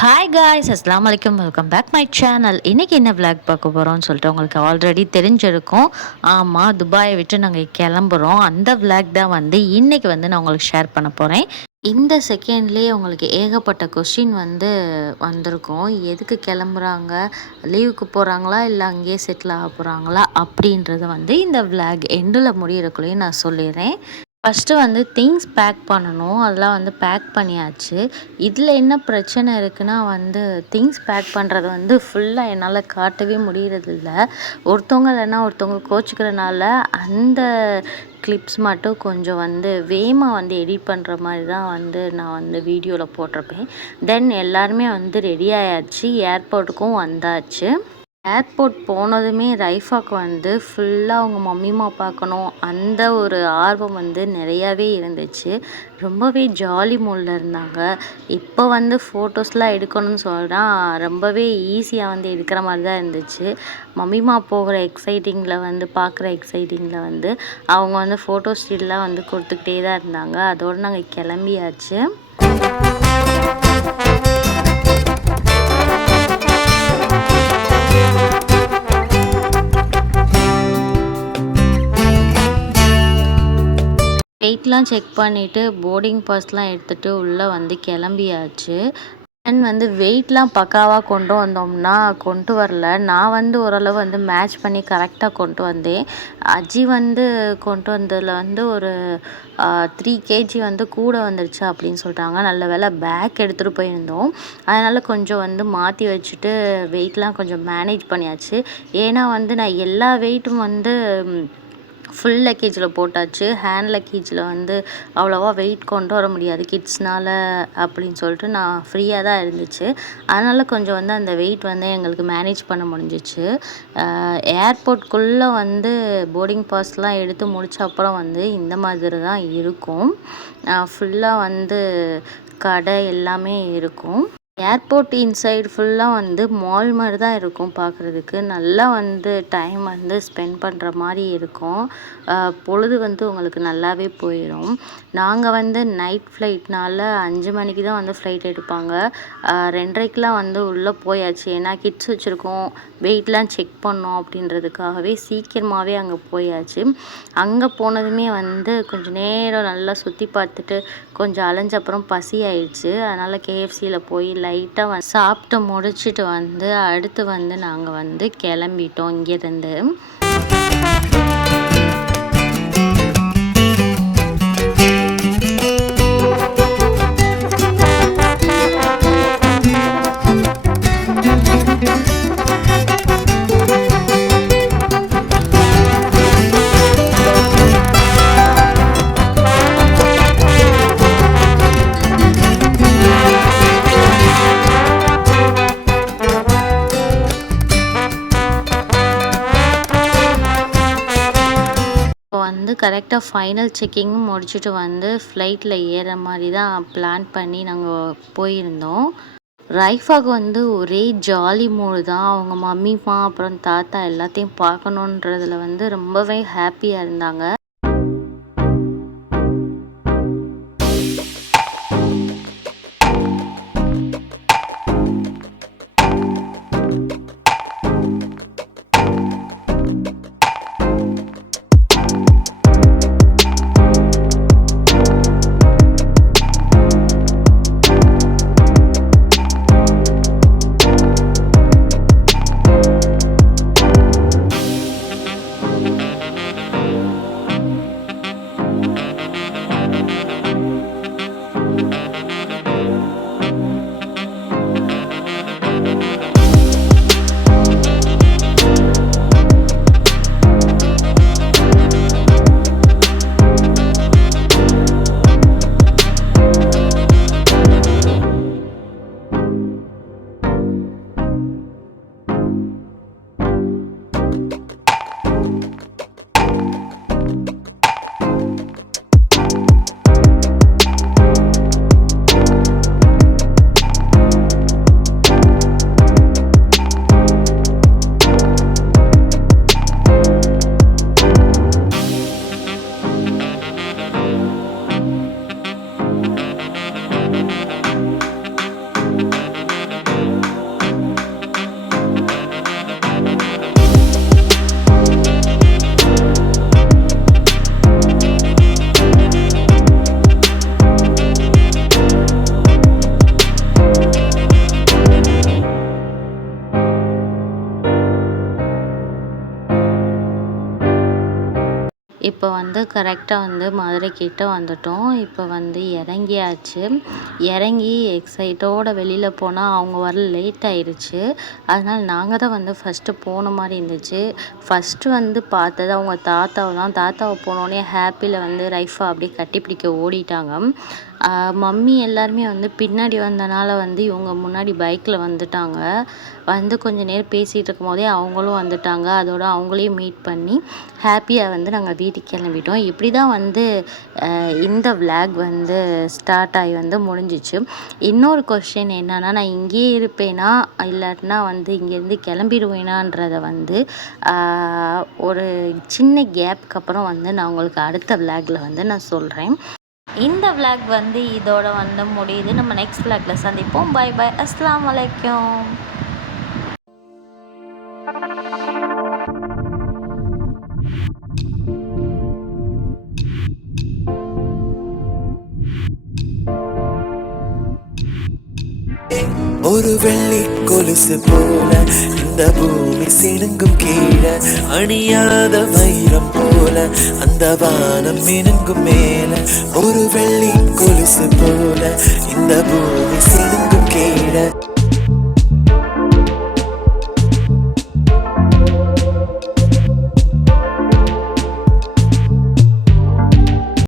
Hi guys, அஸ்ஸலாமு அலைக்கும். Welcome back my channel. இன்றைக்கி என்ன விளாக் பார்க்க போகிறோம்னு சொல்லிட்டு உங்களுக்கு ஆல்ரெடி தெரிஞ்சிருக்கும். ஆமாம், துபாயை விட்டு நாங்கள் கிளம்புறோம். அந்த விளாக் தான் இன்றைக்கி நான் உங்களுக்கு ஷேர் பண்ண போகிறேன். இந்த செகண்ட்லேயே உங்களுக்கு ஏகப்பட்ட கொஷின் வந்திருக்கும். எதுக்கு கிளம்புறாங்க, லீவுக்கு போகிறாங்களா இல்லை அங்கேயே செட்டில் ஆக போகிறாங்களா அப்படின்றத இந்த விளாக் எண்டில் முடிகிறக்குள்ளேயும் நான் சொல்லிடுறேன். ஃபஸ்ட்டு திங்ஸ் பேக் பண்ணணும். அதெல்லாம் பேக் பண்ணியாச்சு. இதில் என்ன பிரச்சனை இருக்குன்னா திங்ஸ் பேக் பண்ணுறது ஃபுல்லாக என்னால் காட்டவே முடியறதில்ல. ஒருத்தவங்க இல்லைன்னா ஒருத்தவங்க கோச்சிக்கிறனால அந்த கிளிப்ஸ் மட்டும் கொஞ்சம் வேகமாக எடிட் பண்ணுற மாதிரி தான் நான் வீடியோவில் போட்டிருப்பேன். தென் எல்லாருமே ரெடி ஆயாச்சு, ஏர்போர்ட்டுக்கும் வந்தாச்சு. ஏர்போர்ட் போனதுமே ரைஃபாக்கு ஃபுல்லாக அவங்க மம்மிமா பார்க்கணும் அந்த ஒரு ஆர்வம் நிறையாவே இருந்துச்சு. ரொம்பவே ஜாலி மூடில் இருந்தாங்க. இப்போ ஃபோட்டோஸ்லாம் எடுக்கணும்னு சொல்கிறான், ரொம்பவே ஈஸியாக எடுக்கிற மாதிரி தான் இருந்துச்சு. மம்மிமா போகிற எக்ஸைட்டிங்கில் பார்க்குற எக்ஸைட்டிங்கில் அவங்க ஃபோட்டோ ஸ்டில்லாம் கொடுத்துக்கிட்டே தான் இருந்தாங்க. அதோடு நாங்கள் கிளம்பியாச்சு. வெயிட்லாம் செக் பண்ணிவிட்டு போர்டிங் பாஸ்லாம் எடுத்துகிட்டு உள்ளே கிளம்பியாச்சு. அண்ட் வெயிட்லாம் பக்காவாக கொண்டு வந்தோம்னா கொண்டு வரல. நான் ஓரளவு மேட்ச் பண்ணி கரெக்டாக கொண்டு வந்தேன். அஜி கொண்டு வந்ததில் ஒரு 3 kg கூட வந்துருச்சு அப்படின்னு சொல்லிட்டாங்க. நல்ல வேலை பேக் எடுத்துகிட்டு போயிருந்தோம். அதனால் கொஞ்சம் மாற்றி வச்சுட்டு வெயிட்லாம் கொஞ்சம் மேனேஜ் பண்ணியாச்சு. ஏன்னா நான் எல்லா வெயிட்டும் ஃபுல் லக்கேஜில் போட்டாச்சு. ஹேண்ட் லக்கேஜில் அவ்வளோவா வெயிட் கொண்டு வர முடியாது கிட்ஸ்னால் அப்படின்னு சொல்லிட்டு நான் ஃப்ரீயாக தான் இருந்துச்சு. அதனால் கொஞ்சம் அந்த வெயிட் எங்களுக்கு மேனேஜ் பண்ண முடிஞ்சிச்சு. ஏர்போர்ட்குள்ளே போர்டிங் பாஸ்லாம் எடுத்து முடித்த அப்புறம் இந்த மாதிரி தான் இருக்கும். ஃபுல்லாக கடை எல்லாமே இருக்கும். ஏர்போர்ட் இன்சைடு ஃபுல்லாக மால் மாதிரி தான் இருக்கும் பார்க்குறதுக்கு. நல்லா டைம் ஸ்பெண்ட் பண்ணுற மாதிரி இருக்கும். பொழுது உங்களுக்கு நல்லாவே போயிடும். நாங்கள் நைட் ஃப்ளைட்னால 5 மணிக்கு தான் ஃப்ளைட் எடுப்பாங்க. 2:30க்கெலாம் உள்ளே போயாச்சு. ஏன்னா கிட்ஸ் வச்சுருக்கோம், வெயிட்லாம் செக் பண்ணோம் அப்படின்றதுக்காகவே சீக்கிரமாகவே அங்கே போயாச்சு. அங்கே போனதுமே கொஞ்சம் நேரம் நல்லா சுற்றி பார்த்துட்டு கொஞ்சம் அலைஞ்ச அப்புறம் பசி ஆயிடுச்சு. அதனால் கேஎஃப்சியில் போய் லைட்டாக சாப்பிட்டு முடிச்சுட்டு அடுத்து நாங்கள் கிளம்பிட்டோம் இங்கேருந்து. கரெக்டாக ஃபைனல் செக்கிங்கும் முடிச்சுட்டு ஃப்ளைட்டில் ஏற மாதிரி தான் பிளான் பண்ணி நாங்கள் போயிருந்தோம். ரைஃபாக்கு ஒரே ஜாலி மூடு தான். அவங்க மம்மிமா அப்புறம் தாத்தா எல்லாத்தையும் பார்க்கணுன்றதுல ரொம்பவே ஹாப்பியாக இருந்தாங்க. கரெக்டாக வந்து மதுரை கிட்ட வந்துட்டோம். இப்போ வந்து இறங்கியாச்சு. இறங்கி எக்ஸைட்டோட வெளியில் போனால் அவங்க வர லேட் ஆயிடுச்சு. அதனால் நாங்கள் தான் வந்து ஃபஸ்ட்டு போன மாதிரி இருந்துச்சு. ஃபஸ்ட்டு வந்து பார்த்தது அவங்க தாத்தாவை தான். தாத்தாவை போனோடனே ஹாப்பியில் வந்து ரைஃபா அப்படியே கட்டிப்பிடிக்க ஓடிட்டாங்க. மம்மி எல்லாருமே வந்து பின்னாடி வந்தனால வந்து இவங்க முன்னாடி பைக்கில் வந்துட்டாங்க. வந்து கொஞ்சம் நேரம் பேசிகிட்டு இருக்கும் போதே அவங்களும் வந்துட்டாங்க. அதோட அவங்களையும் மீட் பண்ணி ஹாப்பியாக வந்து நாங்கள் வீட்டுக்கு கிளம்பிட்டோம். இப்படி தான் வந்து இந்த விளாக் வந்து ஸ்டார்ட் ஆகி வந்து முடிஞ்சிச்சு. இன்னொரு கொஸ்டின் என்னன்னா, நான் இங்கேயே இருப்பேனா இல்லாட்டினா வந்து இங்கேருந்து கிளம்பிடுவேனான்றதை வந்து ஒரு சின்ன கேப்புக்கு அப்புறம் வந்து நான் உங்களுக்கு அடுத்த விளாகில் வந்து நான் சொல்கிறேன். இந்த விளாக் வந்து இதோட வந்து முடியுது. நம்ம நெக்ஸ்ட் விளாக்ல சந்திப்போம். Bye bye. அஸ்ஸலாமு அலைக்கும். ஒரு வெள்ளி கொலுசு போல இந்த பூமி சினுங்கும் கீழே, அணியாத வைரம் போல அந்த வானம் மினுங்கும் மேல. ஒரு வெள்ளி கொலுசு போல இந்த பூமி சினுங்கும் கீழே.